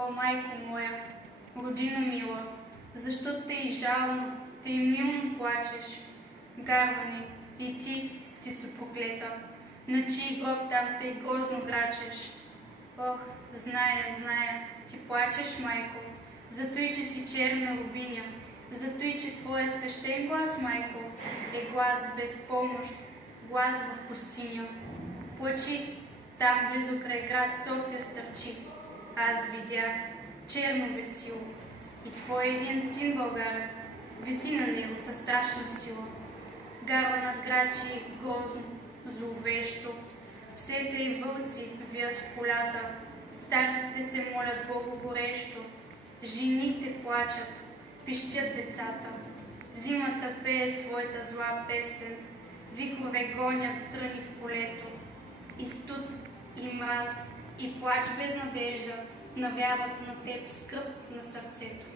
О, майко моя, родина мила, защо тъй жално, тъй милно плачеш? Гарване, и ти, птицо проклета, на чий гроб там тъй грозно грачеш? Ох, зная, ти плачеш, майко, затои, че си черна рубиня, затои, че твоя свещен глас, майко, е глас без помощ, глас в пустиня. Плачи, там близо край град София стърчи. Аз видях черно бесило и твой един син, Българе, виси на него със страшна сила. Гарва над грачи грозно, зловещо, псета и вълци вият в полята, старците се молят Богу горещо, жените плачат, пищят децата, зимата пее своята зла песен, вихрове гонят тръни в полето, и студ, и мраз, и плач без надежда навяват на теб скръб на сърцето.